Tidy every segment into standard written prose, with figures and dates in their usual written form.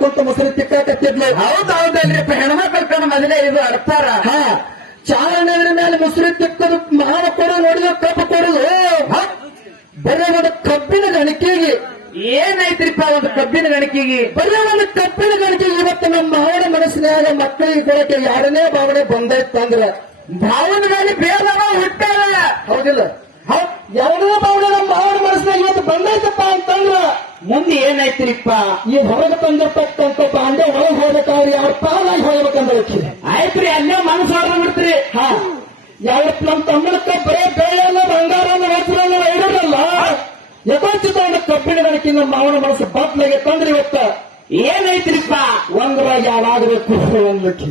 ಕುಂತ ಮೊಸರು ತಿಕ್ಕಾಕತ್ತಿದ್ಲು. ಹೌದಲ್ರಿಪ್ಪ, ಹೆಣ್ಮಕ್ಳ ಕಣ ಮೊದಲೇ ಇದು ಅರ್ತಾರ. ಚಾಲನೆ ಮೇಲೆ ಮೊಸರು ತಿಕ್ಕದು ಮಾವ ಕೊಡು ನೋಡಿದ ಕಬ್ಬು ಕೊಡುದು ಬರೀ ಒಂದು ಕಬ್ಬಿನ ಗಣಿಕೆಗೆ ಏನೈತ್ರಿಪ್ಪ ಒಂದು ಕಬ್ಬಿನ ಗಣಿಕೆಗೆ? ಬರೀ ಒಂದು ಕಬ್ಬಿನ ಗಣಿಕೆಗೆ ಇವತ್ತು ನಮ್ಮ ಮಾವನ ಮನಸ್ಸಿನಾಗ ಮಕ್ಕಳಿಗೆ ಕೊಡಕ್ಕೆ ಯಾರನೇ ಭಾವನೆ ಬಂದೈತಂದ್ರ ಭಾವನ ಮೇಲೆ ಬೇರೆ ಹುಟ್ಟಾರ. ಹೌದಿಲ್ಲ? ಎರಡನೇ ಭಾವನೆ ನಮ್ಮ ಮಾವನ ಮನಸ್ಸಿನಾಗ ಇವತ್ತು ಬಂದೈತಪ್ಪ ಅಂತಂದ್ರ ಮುಂದೆ ಏನೈತ್ರಿಪ್ಪ? ಈ ಹೊರಗೆ ತಂದಿರ್ತಕ್ಕಂಥ ಬಾಂಡೆ ಒಳಗೆ ಹೋಗ್ಬೇಕಾದ್ರೆ ಯಾರು ಪಾಲಾಗಿ ಹೋಗ್ಬೇಕಂದ್ರೆ ಆಯ್ತ್ರಿ, ಅಲ್ಲೇ ಮನಸ್ಸು ಹೊರ ಬಿಡ್ತೀರಿ. ಯಾವತ್ತು ನಮ್ಮ ತಮ್ಮನಕ್ಕ ಬರೇ ಬೆಳೆಯಲ್ಲ ಬಂಗಾರನ ವಜ್ರನ ಇಡೋದಲ್ಲ ಯಥೋಚಿತ ಕಬ್ಬಿಣ ಗಣಕಿ ನಮ್ಮ ಮಾವನ ಮನಸ್ಸು ಬಾತ್ಲಾಗೆ ತಂದ್ರೆ ಇವತ್ತ ಏನೈತ್ರಿಪ್ಪ? ಒಂದ್ರಾಗ ಯಾವಾಗಬೇಕು ಒಂದಕ್ಕೆ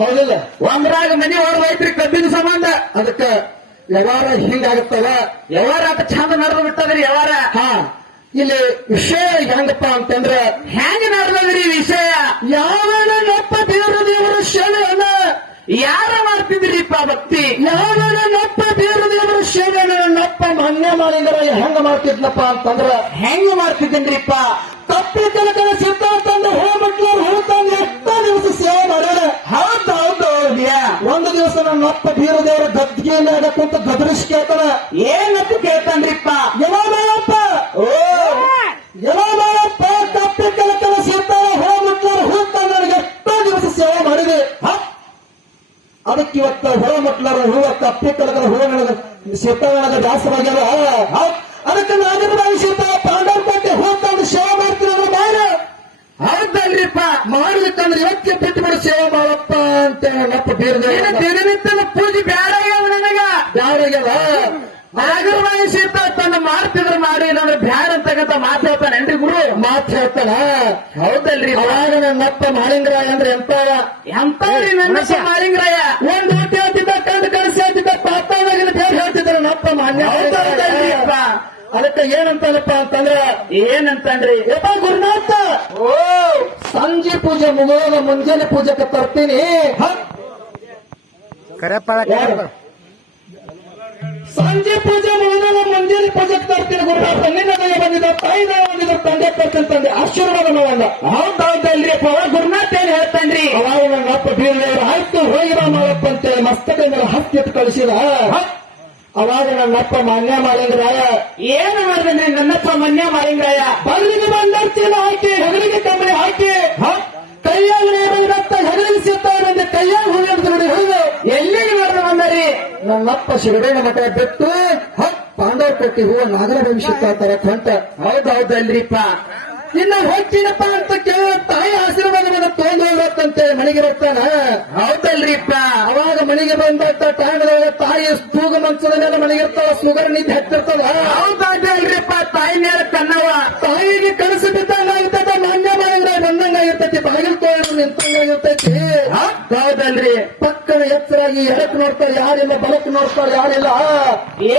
ಹೌದಿಲ್ಲ? ಒಂದ್ರಾಗ ಮನೆ ಹೊರವೈತ್ರಿ ಕಬ್ಬಿನ ಸಂಬಂಧ. ಅದಕ್ಕ ವ್ಯವಹಾರ ಹಿಂಗಾಗುತ್ತವ. ವ್ಯವಹಾರ ಅಟ ಚಂದ ನಡೆದು ಬಿಟ್ಟದ್ರಿ ವ್ಯವಹಾರ. ಇಲ್ಲಿ ವಿಷಯ ಹೆಂಗಪ್ಪ ಅಂತಂದ್ರ ಹೆಂಗ ನಡೆದ್ರಿ ವಿಷಯ? ಯಾವನಪ್ಪ ದೇವರ ಸೇವೆಯನ್ನ ಯಾರ ಮಾಡ್ತಿದ್ರಿಪ್ಪ ಭಕ್ತಿ? ಯಾವನಪ್ಪ ದೇವರ ಸೇವೆಯನ್ನ ನಪ್ಪ ಮಾನ್ಯ ಮಾಡಿದ್ರ ಹೆಂಗ ಮಾಡ್ತಿದ್ನಪ್ಪ ಅಂತಂದ್ರ ಹೆಂಗ ಮಾಡ್ತಿದ್ದೇನ್ರಿಪ್ಪ? ತಪ್ಪಿ ಕಲಕಲ ಸಿದ್ಧ ಅಂತಂದ್ರೆ ಹೋಗ್ಬಿಟ್ಲು ಹೋಗ್ತಂದ್ರೆ ಎಷ್ಟೋ ದಿವಸ ಸೇವೆ ಮಾಡ್ಯಾರ. ಹೌದು, ಒಂದು ದಿವಸ ನನ್ನ ಅಪ್ಪ ಬೀರದೇವರ ಗದ್ಗೆ ಮೇಲೆ ಕುಂತ ಗದರಿಸಿ ಕೇಳ್ತಾನ. ಏನಪ್ಪ ಕೇಳ್ತಾನ್ರಿಪ್ಪ? ಎಲ್ಲೋ ಮಾಡಪ್ಪ ತಪ್ಪಿ ಕಲಕಲ ಸಿದ್ಧ ಹೋಗ್ಬಿಟ್ಲು ಹೋಗ್ತಾನೆ ನನಗೆ ಎಷ್ಟೋ ದಿವಸ ಸೇವೆ ಮಾಡಿದೆ. ಅದಕ್ಕೆ ಇವತ್ತ ಹೊರಮಟ್ಲಾರ ಹೂವ ತಪ್ಪಿ ಕಲಕಲ ಹೂವ ನನಗೆ ಸಿದ್ಧ ನನಗೆ ದಾಸರಾಗ್ಯಾರ. ಅದಕ್ಕೆ ನಾಗರಬಾಯಿ ಸೀತಾ ಪಾಂಡವ ಕೊಟ್ಟೆ ಹೋಗ್ತಾನೆ ಸೇವೆ ಮಾಡ್ತೀನಿ ಅಂದ್ರೆ ಮಾಡ. ಹೌದಲ್ರಿಪ್ಪ, ಮಾಡ್ಲಿಕ್ಕಂದ್ರೆ ಇವತ್ತಿಗೆ ಬಿಟ್ಟು ಬಿಡು ಸೇವೆ ಮಾಡಪ್ಪ ಅಂತ ನಪ್ಪ ಬೀರದೇವ ದಿನನಿತ್ಯದ ಪೂಜೆ ಬ್ಯಾಡಾಗ್ಯಾವ ನನಗ. ಯಾರಿಗೆಲ್ಲ ನಾಗರಬಾಯಿ ಸೀತಾ ತನ್ನ ಮಾಡ್ತಿದ್ರ ಮಾಡಿ ನನ್ನ ಬ್ಯಾಡ ಅಂತಕ್ಕಂಥ ಮಾತು ಹೇಳ್ತಾನೇನ್ರಿ ಗುರು? ಮಾತು ಹೇಳ್ತಾನ. ಹೌದಲ್ರಿ? ಅವಾಗ ನನ್ನಪ್ಪ ಮಾಳಿಂಗರಾಯ ಅಂದ್ರೆ ಎಂತವ್ರಿ ನನ್ನಪ್ಪ ಮಾಳಿಂಗರಾಯ? ಒಂದು ಹೊಟ್ಟೆ ಹೇಳ್ತಿದ್ದ ಕಂಡು ಕನಸು ಹೇಳ್ತಿದ್ದ ಪಾತಾಳಾಗಿನ ಬೇರೆ ಹೇಳ್ತಿದ್ರ ನಪ್ಪ ಮಾನ್ಯ. ಹೌದಲ್ರಿಪ್ಪ? ಅದಕ್ಕೆ ಏನಂತಾನಪ್ಪ ಅಂತಂದ್ರ ಏನಂತನ್ರಿ? ಯಪ್ಪ ಗುರುನಾಥ, ಸಂಜೆ ಪೂಜೆ ಮುಗಿದ ಮುಂಜಾನೆ ಪೂಜೆಗೆ ತರ್ತೀನಿ. ಸಂಜೆ ಪೂಜೆ ಮುಗಿದ ಮುಂಜಾನೆ ಪೂಜೆಗೆ ತರ್ತೀನಿ ಗುರುನಾಥ. ನಿನ್ನ ದಯ ಬಂದಿದ್ದ ತಾಯಿ ದಯ ಬಂದಿದ್ದ ತಂದೆ ತರ್ತೀನಿ ತಂದೆ ಆಶೀರ್ವಾದ ನೋವಲ್ಲ. ಹೌದಲ್ರಿಪ್ಪ? ಗುರುನಾಥ ಏನ್ ಹೇಳ್ತಾನ್ರಿ? ಅವಾಗ ನನ್ನ ಅಪ್ಪ ಬೀರದೇವರು ಆಯ್ತು ಹೋಗಿರ ಮಾಡಪ್ಪ ಅಂತೇಳಿ ಮಸ್ತಕ ಮೇಲೆ ಹತ್ತಿಟ್ಟು ಕಳಿಸಿದ. ಅವಾಗ ನನ್ನಪ್ಪ ಮಾನ್ಯ ಮಾಳಿಂಗರಾಯ ಏನು ಮಾಡಿದ್ರಿ? ನನ್ನಪ್ಪ ಮಾನ್ಯ ಮಾಳಿಂಗರಾಯ ಬಲ್ಲಿಗೆ ಬಂದರ್ತಿನ ಹಾಕಿ ಹೆಗಲಿಗೆ ಕಂಬಳಿ ಹಾಕಿ ಕೈಯಾಗ ನೀರತ್ತ ಹೆಗಲಿಗೆ ಸಿಗ್ತಾನೆ ಕೈಯಾಗ ಹೂ ಹಿಡಿದು ನೋಡಿ ಹೋಗು. ಎಲ್ಲಿಗೆ ನಡೆದು ಬಂದರಿ? ನನ್ನಪ್ಪ ಶಿರಡೇನ ಮಠ ಬಿಟ್ಟು ಪಾಂಡವ ಕೊಟ್ಟಿ ಹೂವ ನಾಗರ ಭವಿಷ್ಯ ತರಕ್ ಹೊಂಟ. ಹೌದಲ್ರಿಪ್ಪ? ಇನ್ನ ಹೋಗ್ತೀನಪ್ಪ ಅಂತ ಕೇಳ ತಾಯಿ ಆಶೀರ್ವಾದವನ್ನು ತಗೊಂಡು ಹೋಗ್ಬೇಕಂತೆ ಮನೆಗೆ ಬರ್ತಾನ. ಹೌದಲ್ರಿಪ್ಪ? ಅವಾಗ ಮನೆಗೆ ಬಂದಂತ ಟೈಮ್ದಾಗ ತಾಯಿ ತೂಗ ಮಂಚದ ಮೇಲೆ ಮನೆಗಿರ್ತಾವ, ಸುಗರ್ ನಿಂತು ಹತ್ತಿರ್ತದ. ಹೌದಲ್ರಿಪ್ಪ? ತಾಯಿ ಮೇಲೆ ಕನ್ನವ ತಾಯಿಗೆ ಕನಸು ಬಿದ್ದಂಗಾಗಿರ್ತೈತೆ, ಮಾನ್ಯ ಮಾಡಿದ್ರೆ ಬಂದಂಗಾಗಿರ್ತೈತಿ, ಬಾಗಿಲು ತೋಳು ನಿಂತಂಗಾಗಿರ್ತೈತಿ. ಹೌದಲ್ರಿ? ಪಕ್ಕದ ಎತ್ತರಾಗಿ ಎಡಕ್ ನೋಡ್ತಾರೆ ಯಾರಿಲ್ಲ, ಬಲಕ್ ನೋಡ್ತಾರೆ ಯಾರಿಲ್ಲ.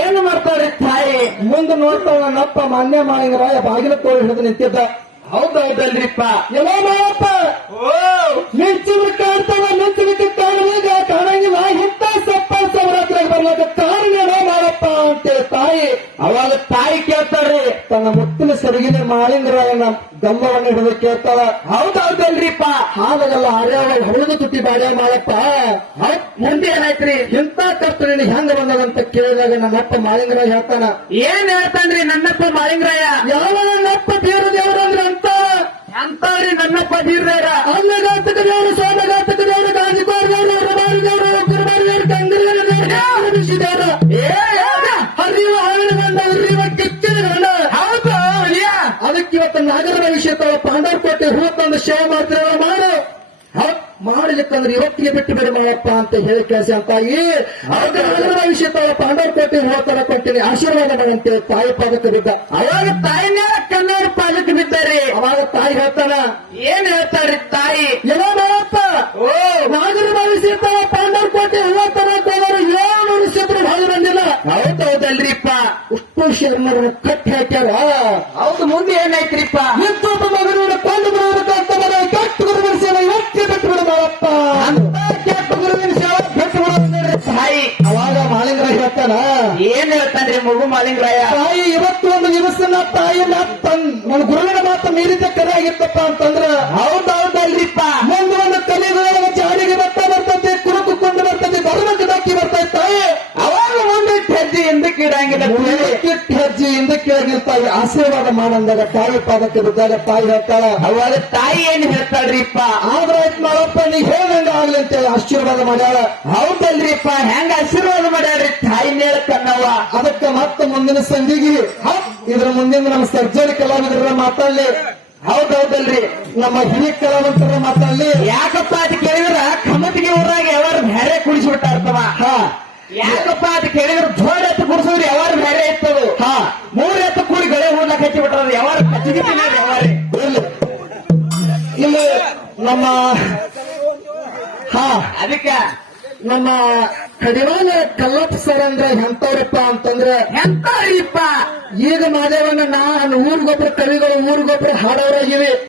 ಏನು ಮಾಡ್ತಾರ್ರಿ ತಾಯಿ? ಮುಂದೆ ನೋಡ್ತಾವ ನನ್ನಪ್ಪ ಮಾನ್ಯ ಮಾಡಿದ್ರಾಯ ಬಾಗಿಲು ತೋಳು ಹಿಡಿದು ನಿಂತಿದ್ದ. ಹೌದಲ್ರಿಪ್ಪ? ಎಲ್ಲೋ ಮಾಡಪ್ಪ ನಿಂಚಿನ ಕಾಣ್ತಾವ, ನಿಂಚಿನಕ್ಕೆ ಕಾಣುವಾಗ ಕಾಣಂಗಿಲ್ಲ. ಇಂಥ ಸಪ್ಪ ಸವರಾತ್ರಿಗೆ ಬರ್ಲಾಕ ಕಾರಣ ಏನೋ ಮಾಡಪ್ಪ ಅಂತೇಳಿ ತಾಯಿ. ಅವಾಗ ತಾಯಿ ಕೇಳ್ತಾರ್ರಿ, ತನ್ನ ಮುತ್ತಿನ ಸರಿಗಿನ ಮಾಳಿಂಗರಾಯನ ಗಂಬವನ್ನು ಹಿಡಿದು ಕೇಳ್ತಾಳ. ಹೌದಲ್ರಿಪ್ಪ? ಹಾಗಾಗಲ್ಲ ಆರ್ಯಾವ ಹುಡುಗ ತುಟ್ಟಿ ಬಾಡ್ಯ ಮಾಡಪ್ಪ. ಮುಂದೆ ಏನಾಯ್ತ್ರಿ? ಇಂಥ ಕರ್ತ ನಿನಗೆ ಹೆಂಗ ಬಂದದಂತ ಕೇಳಿದಾಗ ನಮ್ಮಪ್ಪ ಮಾಳಿಂಗರಾಯ ಹೇಳ್ತಾನ. ಏನ್ ಹೇಳ್ತಾನ್ರಿ ನನ್ನಪ್ಪ ಮಾಳಿಂಗರಾಯ? ಯಾವ ನನ್ನಪ್ಪ ಬೀರ ದೇವರಂದ್ರೆ ಅಂತವ್ರಿ ನನ್ನಪ್ಪ ಬೀರ್ದಾರ? ಅನ್ನಘಾತಕ ದೇವರು, ಸೋಮಘಾತಕ ದೇವರು, ಗಾಜಿಕೋರ ದೇವರು, ರಮಾರಿ ದೇವರು, ಕುರುಬಾರಿ ದೇವರು, ಗಂಗರ ದೇವರು, ಋಷಿ ದೇವರು, ಹರಿಯುವ ಹಾವಿನ ಬಂದ ಉರಿಯುವ ಕಿಚ್ಚಿನ ಗಂಡ. ಹೌದು. ಅದಕ್ಕೆ ಇವತ್ತು ನಾಗರ ಭವಿಷ್ಯ ಪಾಂಡವ ಕೋಟೆ ಹೂ ತಂದು ಸೇವೆ ಮಾಡ್ತಿರೋ ಮಾಡು. ಮಾಡಲಿಕ್ಕಂದ್ರೆ ಇವತ್ತಿಗೆ ಬಿಟ್ಟು ಬಿಡಿ ಮಾಡಪ್ಪ ಅಂತ ಹೇಳಿ ಕೇಳಿಸಿ ತಾಯಿ. ನಾಗರ ಭವಿಷ್ಯ ಪಾಂಡವ ಕೋಟೆ ಹೂ ತರ ಕೊಟ್ಟಿನಿ, ಆಶೀರ್ವಾದ ಮಾಡಂತೆ ತಾಯಿ ಪಾದಕ್ಕೆ ಬಿದ್ದ. ಅವಾಗ ತಾಯಿನೇ ಕನ್ನಡ ಪಾದಕ್ಕೆ ಬಿದ್ದಾರೆ. ಅವಾಗ ತಾಯಿ ಹೇಳ್ತಾನ. ಏನ್ ಹೇಳ್ತಾರ್ರಿ ತಾಯಿ? ಎಲ್ಲ ಮಾಡಪ್ಪ ನಾಗರ ಭವಿಷ್ಯ ಪಾಂಡವ ಕೋಟೆ ಹೂ ತರ ಹೋದರು 700 ಶತ್ರು ಭಾಗ ಬಂದಿಲ್ಲ. ಹೌದಲ್ರಿಪ್ಪ? ಉಷ್ಟು ಶರ್ಮರನ್ನು ಕಟ್ಟಿ ಹಾಕ್ಯಾರ. ಹೌದು. ಮುಂದೆ ಏನಾಯ್ತ್ರಿಪ್ಪ? ನಿಂತೊಬ್ಬ ಮಗನನ್ನು ಕೊಂದು ಬಿಡುವುದಕ್ಕಂತ ಮಗ ಕೆಟ್ಟ ಗುರುವಿನ ಸೇವೆ ಇವತ್ತೇ ಬಿಟ್ಟು ಬಿಡು ಮಾಡಪ್ಪ ಅಂತ ಕೆಟ್ಟ ಗುರುವಿನ ಸೇವೆ ಬಿಟ್ಟು ಬಿಡು ತಾಯಿ. ಅವಾಗ ಮಾಳಿಂಗರಾಯ ಹೇಳ್ತಾನ. ಏನ್ ಹೇಳ್ತಾನ್ರಿ ಮಗು ಮಾಳಿಂಗರಾಯ? ತಾಯಿ ಇವತ್ತು ಒಂದು ದಿವಸ ತಾಯಿನ ನನ್ನ ಒಂದು ಗುರುವಿನ ಮಾತು ಮೀರಿದ ಕರೆ ಆಗಿತ್ತಪ್ಪ ಅಂತಂದ್ರ ಹೌದಲ್ರಿಪ್ಪ ಮುಂದೆ ಒಂದು ಕಲಿಯುಗದೊಳಗೆ ಜಾರಿಗೆ ಬರ್ತಾ ಬರ್ತದೆ ಕುರುಕುಕೊಂಡು ಬರ್ತದೆ ಧರ್ಮಕ್ಕೆ ಧಕ್ಕಿ ಬರ್ತೈತೆ ಅವಾಗ ಒಂದಿಟ್ಟು ಹೆಜ್ಜೆ ಹಿಂದಕ್ಕೆ ಇಡಂಗಿಲ್ಲ ಕಿಟ್ಟ ಹೆಜ್ಜೆಯಿಂದ ಕೆಳಗಿರ್ತಾವೆ ಆಶೀರ್ವಾದ ಮಾಡಂದಾಗ ತಾಯಿ ಪಾದಕ್ಕೆ ಬಿದ್ದಾಗ ತಾಯಿ ಹೇಳ್ತಾಳ ಅವಾಗ ತಾಯಿ ಏನ್ ಹೇಳ್ತಾಳ್ರಿಪ್ಪ ಆದ್ರ ಆಯ್ತು ಮಾಡಪ್ಪ ನೀ ಹೇಳ್ದಂಗ ಆಗ್ಲಿ ಅಂತೇಳಿ ಆಶೀರ್ವಾದ ಮಾಡ್ಯಾಳ ಹೌದಲ್ರಿಪ್ಪ ಹೆಂಗ ಆಶೀರ್ವಾದ ಮಾಡ್ಯಾಡ್ರಿ ತಾಯಿ ನೇಳ ಕನ್ನವ್ವ ಅದಕ್ಕೆ ಮತ್ತೆ ಮುಂದಿನ ಸಂಧಿಗೆ ಇದ್ರ ಮುಂದಿನ ನಮ್ಮ ಸರ್ಜರಿ ಕಲಾವಿದರ ಮಾತಾಡ್ಲಿ ಹೌದಲ್ರಿ ನಮ್ಮ ಹಿರಿಯ ಕಲಾವಂತರ ಮಾತಾಡ್ಲಿ ಯಾಕಪ್ಪ ಅಂತ ಕೇಳಿದ್ರ ಕಮತಿಗೆ ಊರಾಗ ಯಾವಾರು ಬೇರೆ ಕುಡಿಸ್ಬಿಟ್ಟಾರ್ತವ ಹಾ ಯಾಕಪ್ಪ ಅಂತ ಕೇಳಿದ್ರ ಜೋಡ್ ಎತ್ತು ಕುಡಿಸೋರು ಯಾವಾರು ಬೇರೆ ಇರ್ತದು ಹಾ 3 ಎತ್ತು ಕೂಡಿ ಗಳೆ ಹೂಡ್ಲಕ್ ಹಚ್ಚಿ ಬಿಟ್ಟಾರ ಯಾವಾರು ಕಚ್ಚಿಗೆ ಯಾವಾರೇ ಇರ್ಲಿ. ಇಲ್ಲಿ ನಮ್ಮ ಹಾ ಅದಕ್ಕೆ ನಮ್ಮ ಕಡಿವಾಲ ಕಲ್ಲಪ್ಪ ಸರ್ ಅಂದ್ರೆ ಎಂತವ್ರಪ್ಪ ಅಂತಂದ್ರೆ ಎಂತಾರಿಪ್ಪ ಈಗ ಮಾದೇವಣ್ಣ ನಾನು ಊರಿಗೊಬ್ರು ಕವಿಗಳು ಊರಿಗೊಬ್ರು ಹಾಡೋರಾಗಿವಿ